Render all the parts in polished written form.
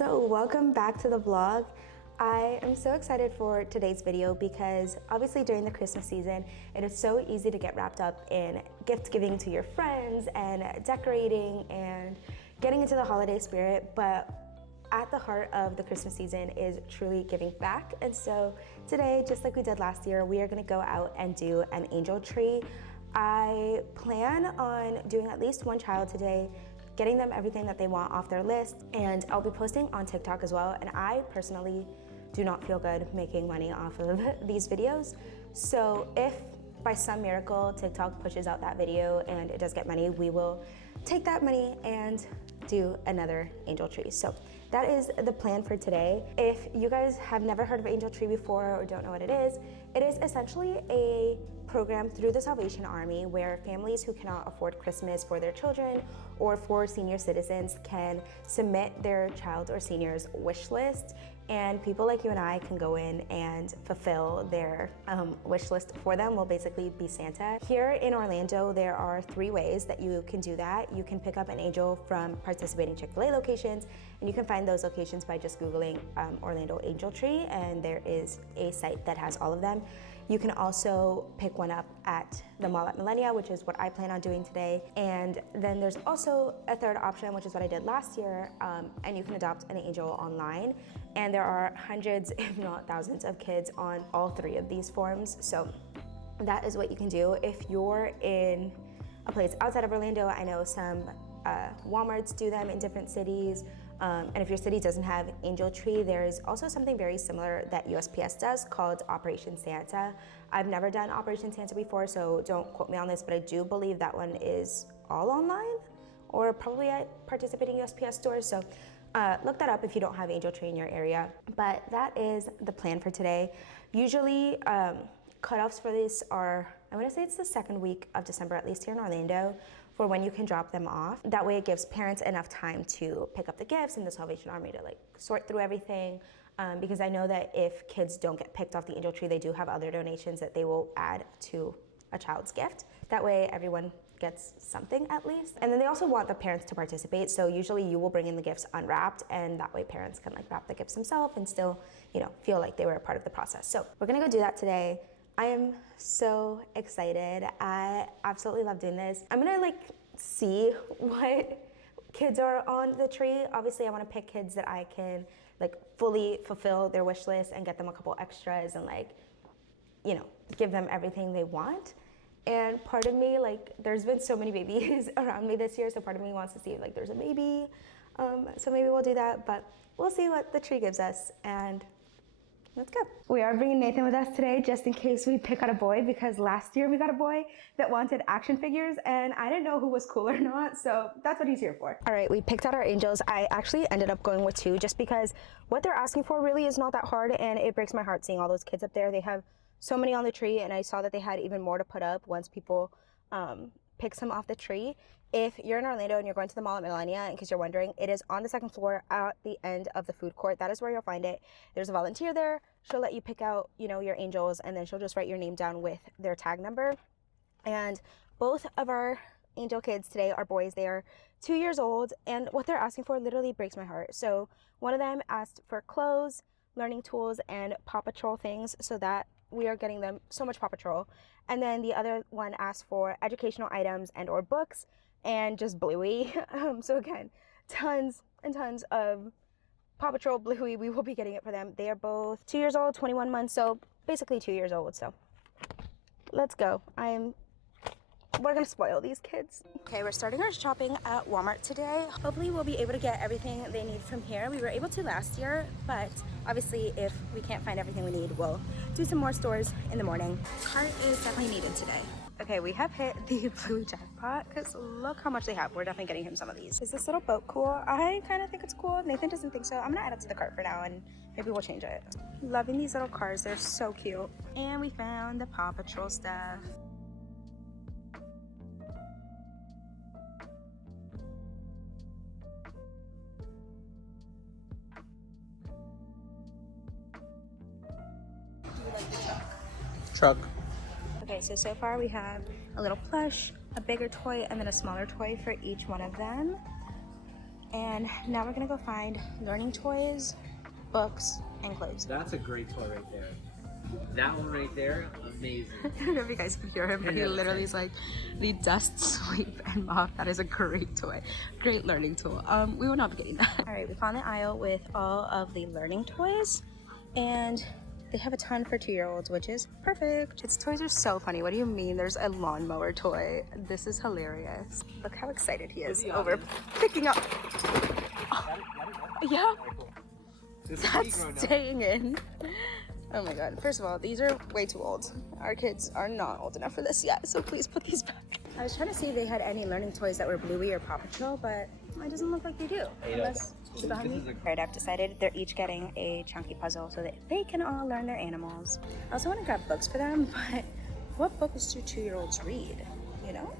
And welcome back to the vlog. I am so excited for today's video because obviously during the Christmas season, it is so easy to get wrapped up in gift giving to your friends and decorating and getting into the holiday spirit, but at the heart of the Christmas season is truly giving back. And so today, just like we did last year, we are gonna go out and do an angel tree. I plan on doing at least one child today, getting them everything that they want off their list, and I'll be posting on TikTok as well. And I personally do not feel good making money off of these videos. So if by some miracle TikTok pushes out that video and it does get money, we will take that money and do another angel tree. So that is the plan for today. If you guys have never heard of Angel Tree before or don't know what it is essentially a program through the Salvation Army where families who cannot afford Christmas for their children or for senior citizens can submit their child or senior's wish list, and people like you and I can go in and fulfill their wish list for them. We'll basically be Santa. Here in Orlando, there are 3 ways that you can do that. You can pick up an angel from participating Chick-fil-A locations, and you can find those locations by just Googling Orlando Angel Tree, and there is a site that has all of them. You can also pick one up at the mall at Millenia, which is what I plan on doing today. And then there's also a third option, which is what I did last year, and you can adopt an angel online. And there are hundreds, if not thousands, of kids on all 3 of these forms. So that is what you can do. If you're in a place outside of Orlando, I know some Walmarts do them in different cities. And if your city doesn't have Angel Tree, there's also something very similar that USPS does called Operation Santa. I've never done Operation Santa before, so don't quote me on this, but I do believe that one is all online or probably at participating USPS stores. So look that up if you don't have Angel Tree in your area. But that is the plan for today. Usually cutoffs for this are, I want to say it's the 2nd week of December, at least here in Orlando, for when you can drop them off. That way it gives parents enough time to pick up the gifts and the Salvation Army to like sort through everything. Because I know that if kids don't get picked off the Angel Tree, they do have other donations that they will add to a child's gift. That way everyone gets something at least. And then they also want the parents to participate. So usually you will bring in the gifts unwrapped, and that way parents can like wrap the gifts themselves and still, you know, feel like they were a part of the process. So we're gonna go do that today. I am so excited. I absolutely love doing this. I'm gonna like see what kids are on the tree. Obviously I wanna pick kids that I can like fully fulfill their wish list and get them a couple extras and like, you know, give them everything they want. And part of me, like, there's been so many babies around me this year, so part of me wants to see if like there's a baby. So maybe we'll do that, but we'll see what the tree gives us, and let's go. We are bringing Nathan with us today just in case we pick out a boy, because last year we got a boy that wanted action figures and I didn't know who was cool or not, so that's what he's here for. All right, we picked out our angels. I actually ended up going with 2 just because what they're asking for really is not that hard, and it breaks my heart seeing all those kids up there. They have so many on the tree, and I saw that they had even more to put up once people pick some off the tree. If you're in Orlando and you're going to the mall at Millenia, in case you're wondering, it is on the 2nd floor at the end of the food court. That is where you'll find it. There's a volunteer there. She'll let you pick out, you know, your angels, and then she'll just write your name down with their tag number. And both of our angel kids today are boys. They are 2 years old, and what they're asking for literally breaks my heart. So one of them asked for clothes, learning tools, and Paw Patrol things, so that we are getting them so much Paw Patrol. And then the other one asked for educational items and or books and just Bluey. So again, tons and tons of Paw Patrol, Bluey. We will be getting it for them. They are both 2 years old, 21 months, so basically 2 years old. So let's go. We're gonna spoil these kids. Okay, we're starting our shopping at Walmart today. Hopefully we'll be able to get everything they need from here. We were able to last year, but obviously if we can't find everything we need, we'll do some more stores in the morning. Cart is definitely needed today. Okay, we have hit the blue jackpot because look how much they have. We're definitely getting him some of these. Is this little boat cool? I kind of think it's cool. Nathan doesn't think so. I'm gonna add it to the cart for now and maybe we'll change it. Loving these little cars, they're so cute. And we found the Paw Patrol stuff. Do you like the truck? Truck. Okay, so far we have a little plush, a bigger toy, and then a smaller toy for each one of them. And now we're gonna go find learning toys, books, and clothes. That's a great toy right there. That one right there, amazing. I don't know if you guys can hear him, but he literally is like the dust sweep and mop. That is a great toy, great learning tool. We will not be getting that. All right, we found the aisle with all of the learning toys, and they have a ton for 2-year-olds, which is perfect. Its toys are so funny. What do you mean there's a lawnmower toy? This is hilarious. Look how excited he is over picking up. Oh, yeah, that's staying in. Oh my god. First of all, these are way too old. Our kids are not old enough for this yet, so please put these back. I was trying to see if they had any learning toys that were Bluey or Paw Patrol, but it doesn't look like they do. Unless it's behind me. Alright, I've decided they're each getting a chunky puzzle so that they can all learn their animals. I also want to grab books for them, but what books do 2-year-olds read, you know?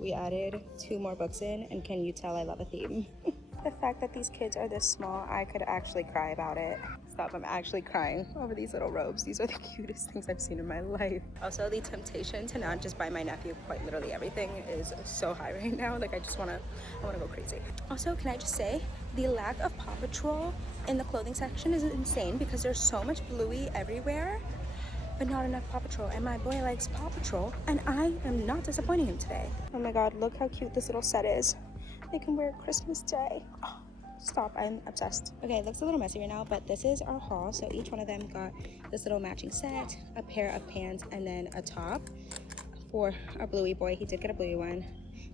We added 2 more books in, and can you tell I love a theme? The fact that these kids are this small, I could actually cry about it. Stop, I'm actually crying over these little robes. These are the cutest things I've seen in my life. Also, the temptation to not just buy my nephew quite literally everything is so high right now. Like, I wanna go crazy. Also, can I just say, the lack of Paw Patrol in the clothing section is insane because there's so much Bluey everywhere, but not enough Paw Patrol. And my boy likes Paw Patrol, and I am not disappointing him today. Oh my god, look how cute this little set is. They can wear it Christmas Day. Oh, stop, I'm obsessed. Okay, it looks a little messy right now, but this is our haul. So each one of them got this little matching set, a pair of pants, and then a top. For our Bluey boy, he did get a Bluey one.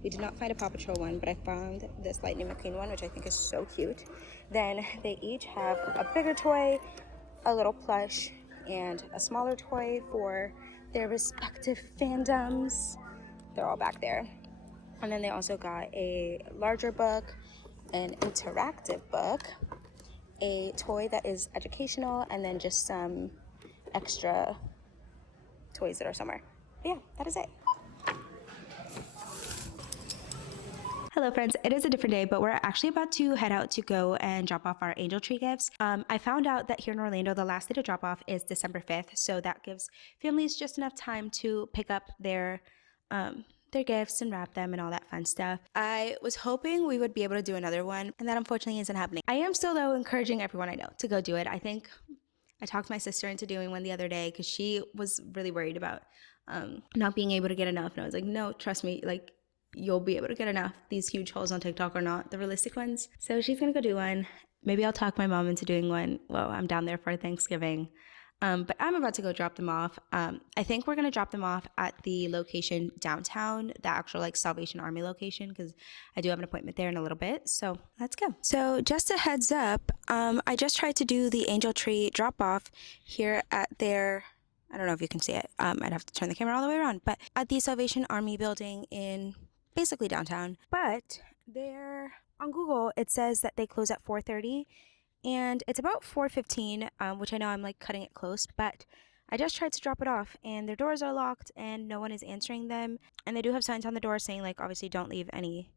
We did not find a Paw Patrol one, but I found this Lightning McQueen one, which I think is so cute. Then they each have a bigger toy, a little plush, and a smaller toy for their respective fandoms. They're all back there. And then they also got a larger book, an interactive book, a toy that is educational, and then just some extra toys that are somewhere. But yeah, that is it. Hello friends, it is a different day, but we're actually about to head out to go and drop off our angel tree gifts. I found out that here in Orlando, the last day to drop off is December 5th, so that gives families just enough time to pick up their gifts and wrap them and all that fun stuff. I was hoping we would be able to do another one, and that unfortunately isn't happening. I am still, though, encouraging everyone I know to go do it. I think I talked my sister into doing one the other day because she was really worried about not being able to get enough, and I was like, no, trust me, like, you'll be able to get enough. These huge hauls on TikTok are not the realistic ones. So she's gonna go do one. Maybe I'll talk my mom into doing one. Well, I'm down there for Thanksgiving. But I'm about to go drop them off. I think we're going to drop them off at the location downtown, the actual like Salvation Army location, because I do have an appointment there in a little bit. So let's go. So just a heads up, I just tried to do the angel tree drop off here at their, I don't know if you can see it. I'd have to turn the camera all the way around, but at the Salvation Army building in basically downtown. But there on Google, it says that they close at 4:30. And it's about 4:15, which I know I'm like cutting it close, but I just tried to drop it off and their doors are locked and no one is answering them. And they do have signs on the door saying like, obviously don't leave any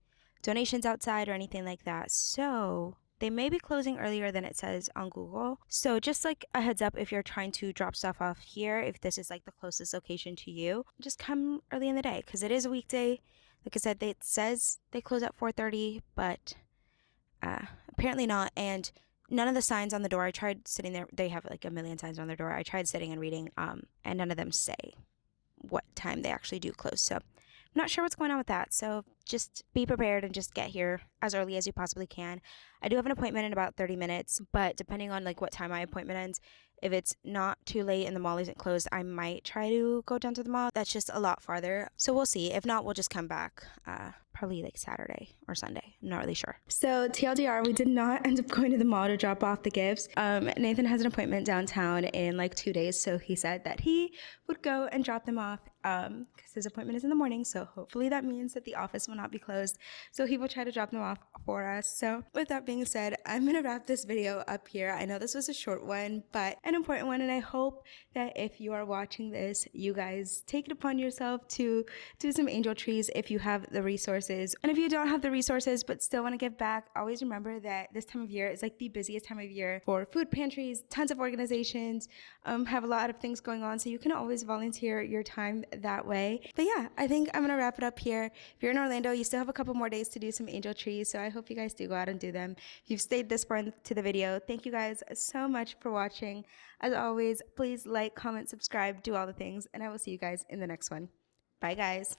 donations outside or anything like that. So they may be closing earlier than it says on Google. So just like a heads up, if you're trying to drop stuff off here, if this is like the closest location to you, just come early in the day because it is a weekday. Like I said, it says they close at 4:30, but apparently not. And none of the signs on the door, I tried sitting there, they have like a million signs on their door. I tried sitting and reading, and none of them say what time they actually do close. So I'm not sure what's going on with that. So just be prepared and just get here as early as you possibly can. I do have an appointment in about 30 minutes, but depending on like what time my appointment ends, if it's not too late and the mall isn't closed, I might try to go down to the mall. That's just a lot farther. So we'll see. If not, we'll just come back probably like Saturday or Sunday. I'm not really sure. So TLDR, we did not end up going to the mall to drop off the gifts. Nathan has an appointment downtown in like 2 days. So he said that he would go and drop them off because his appointment is in the morning. So hopefully that means that the office will not be closed. So he will try to drop them off for us. So with that being said, I'm going to wrap this video up here. I know this was a short one, but an important one. And I hope that if you are watching this, you guys take it upon yourself to do some angel trees if you have the resources. And if you don't have the resources but still want to give back, always remember that this time of year is like the busiest time of year for food pantries. Tons of organizations have a lot of things going on, so you can always volunteer your time that way. But yeah, I think I'm gonna wrap it up here. If you're in Orlando, you still have a couple more days to do some angel trees, so I hope you guys do go out and do them. If you've stayed this far into the video, thank you guys so much for watching. As always, please like, comment, subscribe, do all the things, and I will see you guys in the next one. Bye guys.